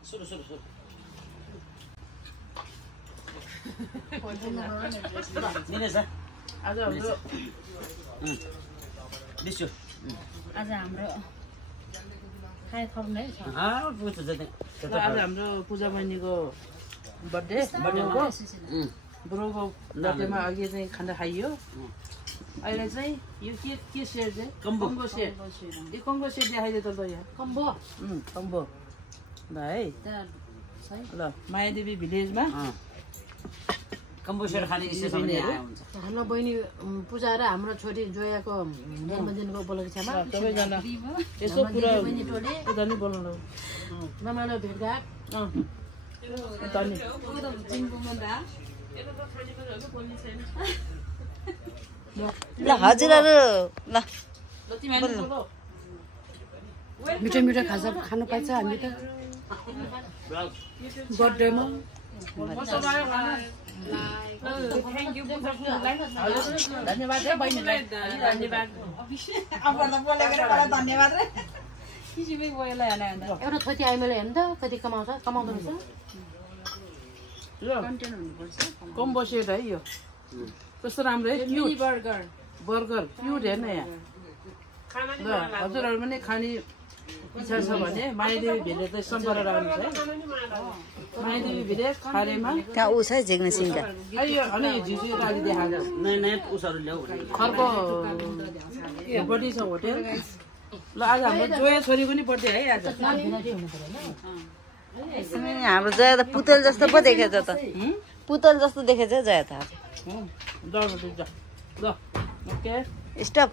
सुरु सुरु सुरु निलेश आज हाम्रो दिसु आज हाम्रो खाइ खाउने छ आज हाम्रो पूजा बहिनीको बर्थडे ब्रोको बर्थडेमा अघि चाहिँ खाना खाइयो अहिले चाहिँ यो के सेयर चाहिँ कम्बो सेयर यो कम्बो सेयर देखाइदियो त यहाँ कम्बो कम्बो ल है ल मायादेवी भिलेजमा कम्बो सेयर खाने इच्छा पनि हुन्छ हाम्रो बहिनी पूजा र हाम्रो छोरी जोयाको जन्मदिनको उपलक्ष्यमा सबैजना यसो पुरा उता नि बोल्नु रमाइलो भेटघाट ल हजुरहरु ल मिठो मिठो खाजा खानु पाइन्छ हामी त बर्थडेमा धन्यवाद है बहिनीलाई धन्यवाद एउटा थोती आइमेले हेर्नु त कति कमाउँछ कमाउँदो रहेछ कम्बो सेट है यो कस्तो राम्रो है क्युट बर्गर क्युट हेर्न यहाँ ल हजुरहरू पनि खाने इच्छा छ भने मायादेवी भिले चाहिँ सम्पर्क राख्नुहोस् है मायादेवी भिले खारेमा कहाँ ऊ छ झिग्ने सिंहका यो अनि झिझी राखी देखाएको नयाँ उसहरू ल्याऊ खर्को बडी छ होटेल ल आज हाम्रो जोया छोरीको नि बर्थडे है आज हाम्रो जया त पुतल जस्तो पो देखेछ त पुतल जस्तो देखेछ जया त ल ओके स्टप